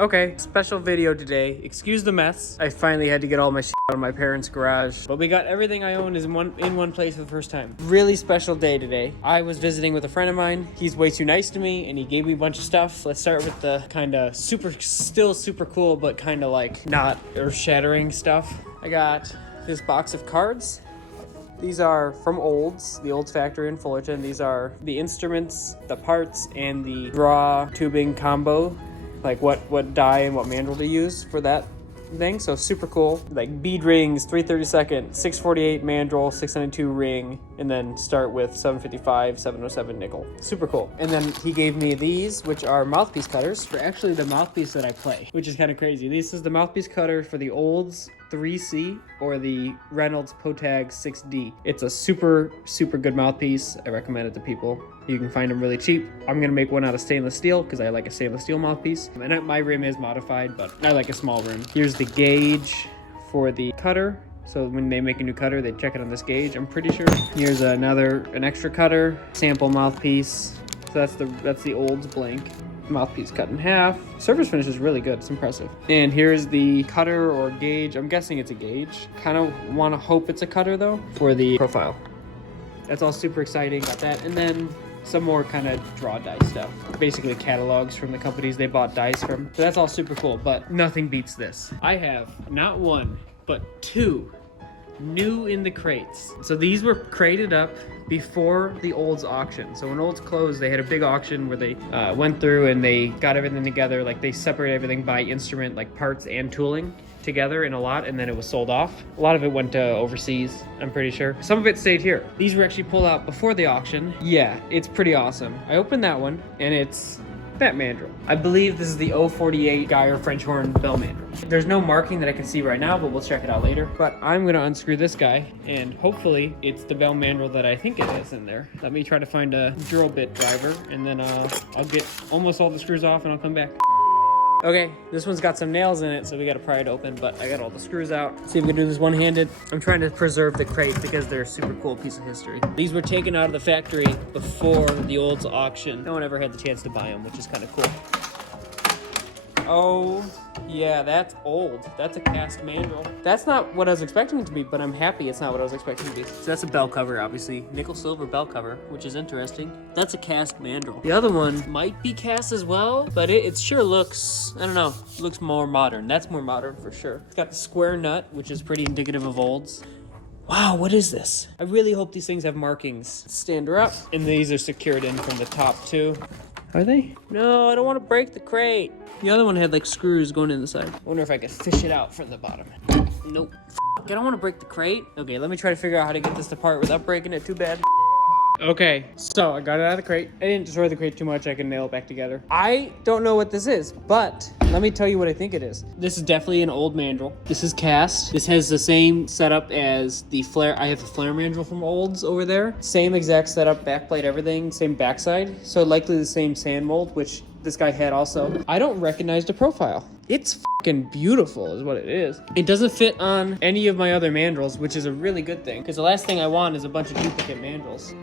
Okay, special video today. Excuse the mess. I finally had to get all my shit out of my parents' garage, but we got everything I own in one place for the first time. Really special day today. I was visiting with a friend of mine. He's way too nice to me, and he gave me a bunch of stuff. Let's start with the kind of still super cool, but kind of like not earth-shattering stuff. I got this box of cards. These are from Olds, the Olds factory in Fullerton. These are the instruments, the parts, and the draw tubing combo. Like what die and what mandrel to use for that thing. So super cool. Like bead rings, 332nd, 648 mandrel, 692 ring, and then start with 755, 707 nickel. Super cool. And then he gave me these, which are mouthpiece cutters for actually the mouthpiece that I play, which is kind of crazy. This is the mouthpiece cutter for the Olds 3C or the Reynolds Potag 6D. It's a super good mouthpiece. I recommend it to people. You can find them really cheap. I'm gonna make one out of stainless steel because I like a stainless steel mouthpiece. And my rim is modified, but I like a small rim. Here's the gauge for the cutter. So when they make a new cutter, they check it on this gauge, I'm pretty sure. Here's an extra cutter, sample mouthpiece. So that's the Olds blank. Mouthpiece cut in half. Surface finish is really good. It's impressive. And here's the cutter or gauge. I'm guessing it's a gauge. Kind of want to hope it's a cutter though for the profile. That's all super exciting. Got that. And then some more kind of draw die stuff. Basically catalogs from the companies they bought dies from. So that's all super cool, but nothing beats this. I have not one, but two new in the crates. So these were crated up before the Olds auction. So when Olds closed, they had a big auction where they went through and they got everything together. Like they separated everything by instrument, like parts and tooling together in a lot, and then it was sold off. A lot of it went to overseas, I'm pretty sure. Some of it stayed here. These were actually pulled out before the auction. Yeah, it's pretty awesome. I opened that one and it's that mandrel. I believe this is the 048 Geyer French horn bell mandrel. There's no marking that I can see right now, but we'll check it out later. But I'm gonna unscrew this guy and hopefully it's the bell mandrel that I think it is in there. Let me try to find a drill bit driver and then I'll get almost all the screws off and I'll come back. Okay, this one's got some nails in it, so we gotta pry it open, but I got all the screws out. See if we can do this one-handed. I'm trying to preserve the crate because they're a super cool piece of history. These were taken out of the factory before the Olds auction. No one ever had the chance to buy them, which is kind of cool. Oh, yeah, that's old. That's a cast mandrel. That's not what I was expecting it to be, but I'm happy it's not what I was expecting it to be. So that's a bell cover, obviously. Nickel silver bell cover, which is interesting. That's a cast mandrel. The other one might be cast as well, but it sure looks, I don't know, looks more modern. That's more modern for sure. It's got the square nut, which is pretty indicative of Olds. Wow, what is this? I really hope these things have markings. Stand her up, and these are secured in from the top too. Are they? No, I don't want to break the crate. The other one had like screws going in the side. I wonder if I could fish it out from the bottom. Nope. I don't want to break the crate. Okay, let me try to figure out how to get this apart without breaking it too bad. Okay, so I got it out of the crate. I didn't destroy the crate too much. I can nail it back together. I don't know what this is, but let me tell you what I think it is. This is definitely an old mandrel. This is cast. This has the same setup as the flare. I have a flare mandrel from Olds over there. Same exact setup, backplate, everything, same backside. So likely the same sand mold, which this guy had also. I don't recognize the profile. It's fucking beautiful is what it is. It doesn't fit on any of my other mandrels, which is a really good thing because the last thing I want is a bunch of duplicate mandrels.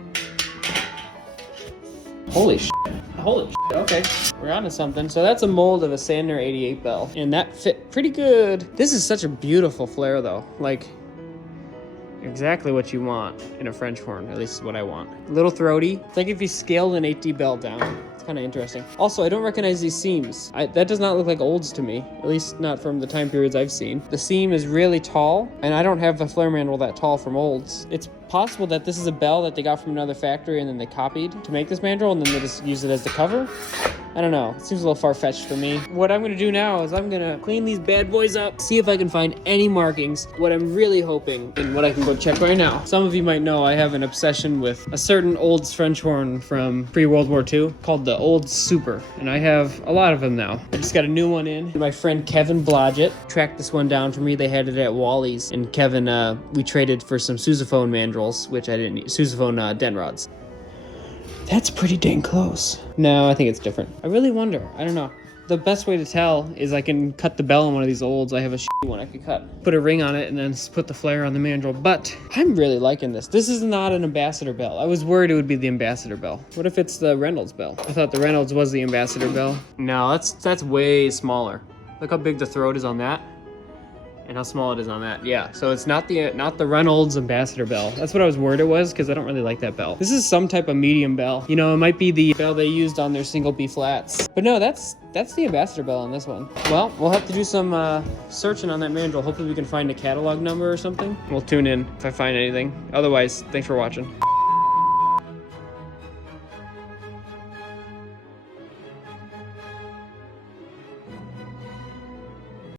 Holy shit. Holy shit. Okay, we're onto something. So that's a mold of a Sandner 88 bell, and that fit pretty good. This is such a beautiful flare though. Like, exactly what you want in a French horn, at least is what I want. A little throaty. It's like if you scaled an 8D bell down. It's kind of interesting. Also, I don't recognize these seams. That does not look like Olds to me, at least not from the time periods I've seen. The seam is really tall, and I don't have a flare mandrel that tall from Olds. It's possible that this is a bell that they got from another factory and then they copied to make this mandrel and then they just use it as the cover. I don't know. It seems a little far-fetched for me. What I'm gonna do now is I'm gonna clean these bad boys up, see if I can find any markings. What I'm really hoping, and what I can go check right now. Some of you might know I have an obsession with a certain Olds French horn from pre-World War II called the Olds Super, and I have a lot of them now. I just got a new one in. My friend Kevin Blodgett tracked this one down for me. They had it at Wally's, and Kevin, we traded for some sousaphone mandrels, which I didn't need, sousaphone dent rods. That's pretty dang close. No, I think it's different. I really wonder. I don't know. The best way to tell is I can cut the bell on one of these olds. I have a one I could cut. Put a ring on it and then put the flare on the mandrel. But I'm really liking this. This is not an ambassador bell. I was worried it would be the ambassador bell. What if it's the Reynolds bell? I thought the Reynolds was the ambassador bell. No, that's way smaller. Look how big the throat is on that. And how small it is on that. Yeah, so it's not the Reynolds ambassador bell. That's what I was worried it was, because I don't really like that bell. This is some type of medium bell. You know, it might be the bell they used on their single B flats. But no, that's the ambassador bell on this one. Well, we'll have to do some searching on that mandrel. Hopefully we can find a catalog number or something. We'll tune in if I find anything. Otherwise, thanks for watching.